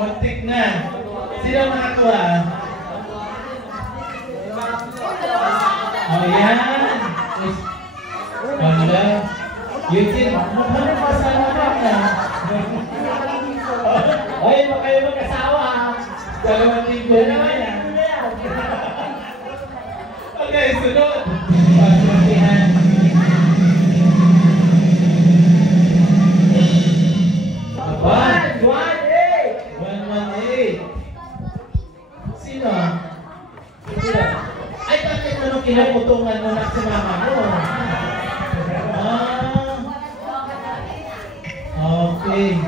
Muntik na. Sino makakuha? Oh, yan. Wala. Eugene, ano pasama ka na? Ay, baka kayo mag-asawa. 2,000 naman yan. Okay, sunod. Paswatihan. 118. Sino? Ay, bakit ano kinukutungan mo na si mama mo? Okay.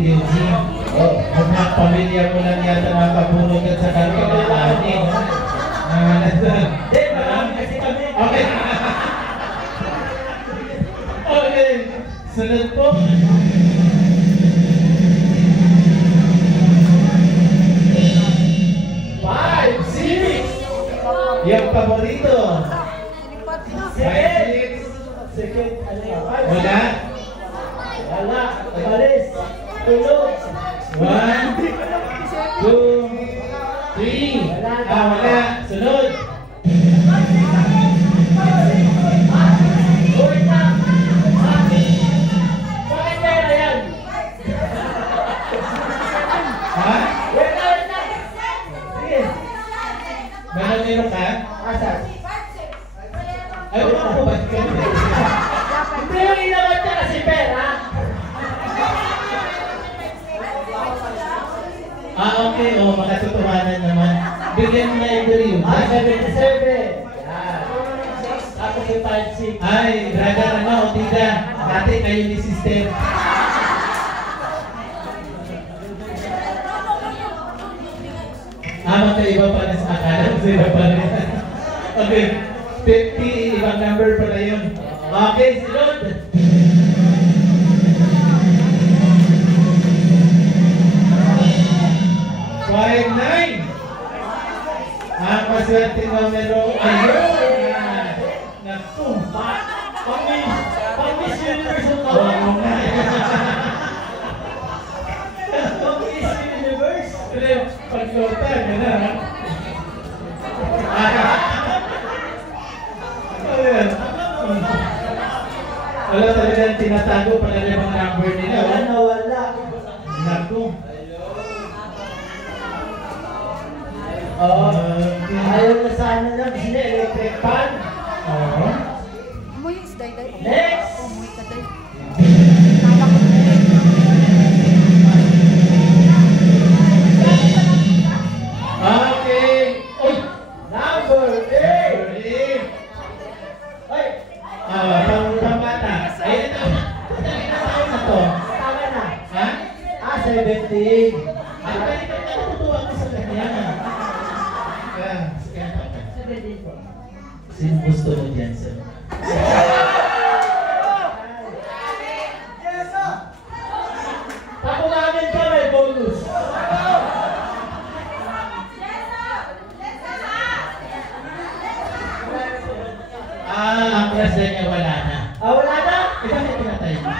Eugene. Mga pamilya mo lang yata nakapulog at sa kalkalani. Okay. Okay. Sunod po. 5, 6. Yung paborito. 5, 6. Second. Wala? Wala. Malis. Tulog. 1, 2, 3. Wala. Sunod. Meron ka? Asa? Ay, wala ko ba? Hindi yung inawat niya kasi pera. Okay. Makatutuhanan naman. Bigyan mo na interview. 77. Tapos yung 5-6. Ay, brother, tita. Dati kayo ni sister. Magkaiba pa na sa akala. Sila pa rin. Okay. 50, ibang number pala yun. Okay, sunod. 5-9. Ang maswerte numero. Ayun! Naku! Pang-Miss Universe yung tawag mo na. Pang-Miss Universe? Pag-lota, gano'n. Wala talagang tinatago pala yung mga number nila. Wala. Naku. Ayaw na sana lang sila electric fan. Next! Okay. Uy! Number 8! Ay! Pambata. Ayun na. Taon na to. Tama na. Ha? 70. Ay, balik ka natutuwa ko sa kanya. Sino gusto mo dyan, sir? Ako namin ka may bonus. Ang presya niya wala na. Wala na? Bakit pinatay mo?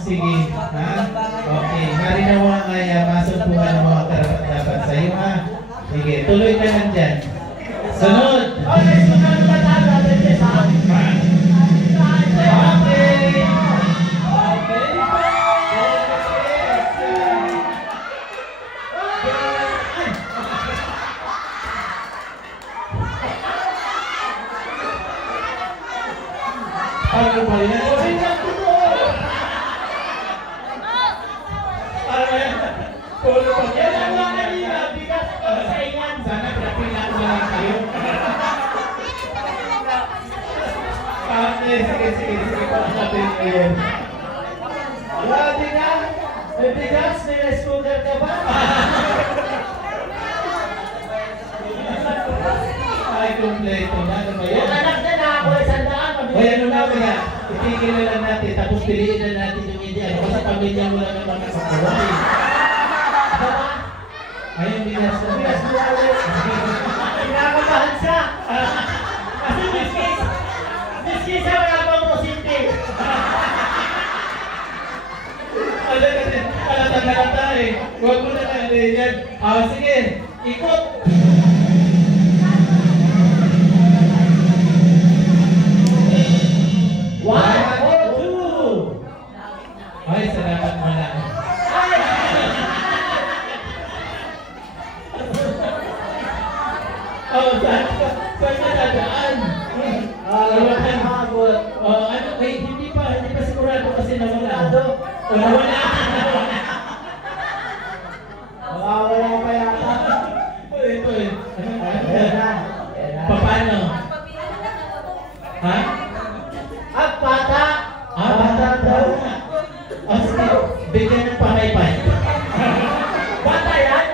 Sige. Okay. Marinawa kaya masumpungan ng mga karapat-dapat sa iyo, ha? Sige, tuloy ka lang dyan. Sunod! Okay, sunod ba tayo natin sa akin? Ano ba yan? Polo pa yan. Yan ang kanina, bigas ko sa inyan. Sana pinapilaan mo lang kayo. Sige. Pagkatin mo yan. Grabe na. May bigas, may scooter ka ba? Ay, kompleto na. Ano ba yan? Yung anak na ako, 100. O yan na kaya. Itigil na lang natin. Tapos piliin na natin yung hindi. Ano kasi pamilya mo lang naman kasakuha. halata eh. Huwag mo na lang yan. Sige, ikot. One, two. Ay, salamat mo lang. Saan ka dadaan? Hindi pa sigurado kasi nawala. Nawala. Mawawala pa yata. Ito eh. Ayan na. Paano? Ha? At bata. Bata daw. Sige, bigyan ng pahaypay. Bata yan?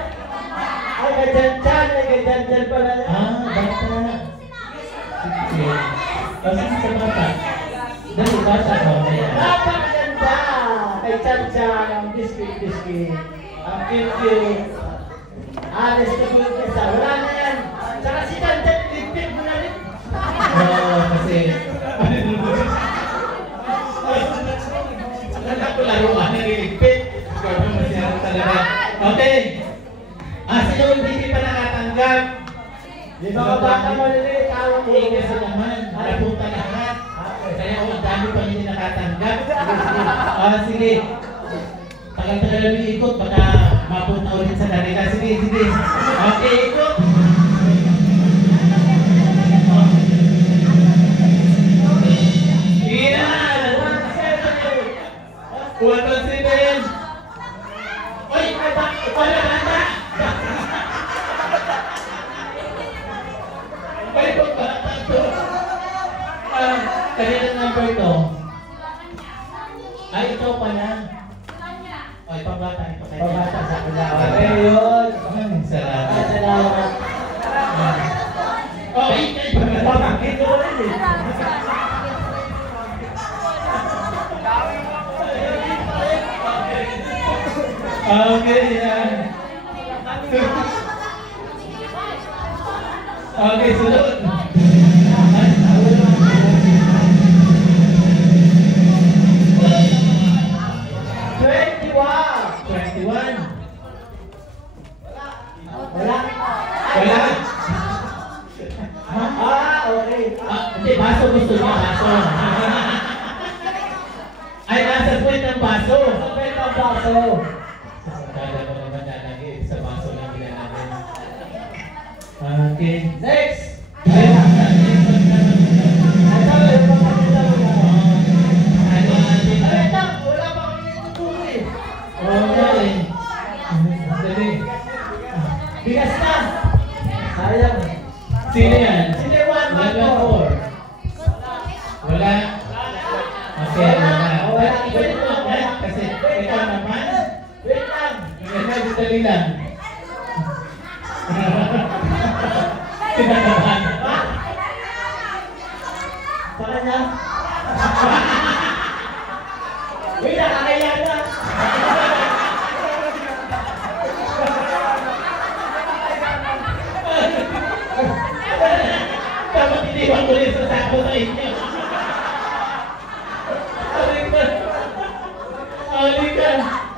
Ay, gadyan-dyan. Ay, gadyan-dyan pala yan. Bata. Sige. Sige sa bata. Dali, bata ko. Napakaganda. Kay Chan-Chan, ang biscuit. Ang cute-cute. Alis na po yung kesa. Wala na yan. Tsaka si Chan-Chan, lipit mo na rin. Kasi laruan na niligpit. Ikaw mo masyadong talaga. Okay. Sino hindi pa nakatanggap? Di ba ka bata mo nila? Tawag mo. Kasi naman, napunta lahat. Kaya ang dami pa hindi nakatanggap. Sige. Tagal-tagal lang yung ikot, baka mapunta ulit sa kanila. Sige. Okay, ikot. Yan! 117! Uy! Wala bata! Ay, bata to! Kanina number to? Ay, ito pala. Ay, pambata ito kanya. Pabata sa kulawa. Ayun. Salamat. Salamat. Ay, Pabakit mo rin eh. Okay, yan. Okay, sunod. 21. Wala. Wala. Okay. Hindi, baso gusto niya, baso. Ay, nasa point ng baso. Sa pwede ang baso. Kala mo naman lalagay sa baso lang ginanamin. Okay. Next. Ay, Ito, yung mga kita mo na. ano natin? Ay, ito. Wala pa kami tuturo eh. Okay. Dali. Bigas na. Sayang. Sino yan? Sino yung 1, 1, 4? Wala. Okay, wala. Wala. Kasi ikaw naman. Wait lang. Dali lang. Kinakabahan. Sa kanya. Wait lang, kakaya na. Dapat iniwan ko rin sa sako sa inyo. Halika.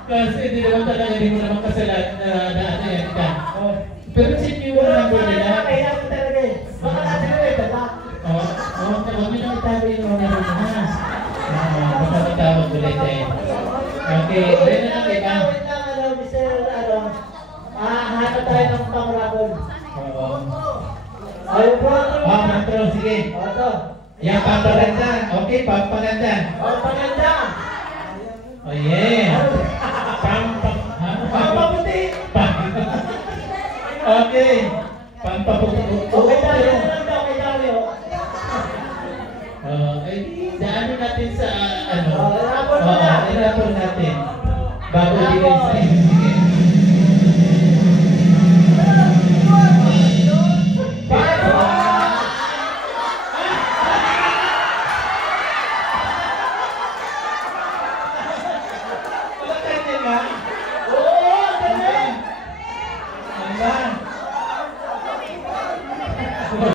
Kasi hindi naman talaga, hindi mo naman kasalanan na ano yan ka. Pero check nyo yung number nila. Kakaya ko talaga eh. Baka natin na ito na. Huwag nyo nang itabi yung mga naroon na. Baka matawag ulit eh. Okay, ready na lang iba. Wait lang, Mr. Hanap tayo ng pang-rapol. Ayun po. Pantro, sige. Ito. Yan, pampaganda. Okay, pampaganda. Paganda. Oh yeah. Pampaputi. Okay. Pampaputi. Okay tayo na lang daw, kay Dario. Daanin natin sa ano. Rapol mo na. Rapol natin. Bago Rapol. bigay sa inyo.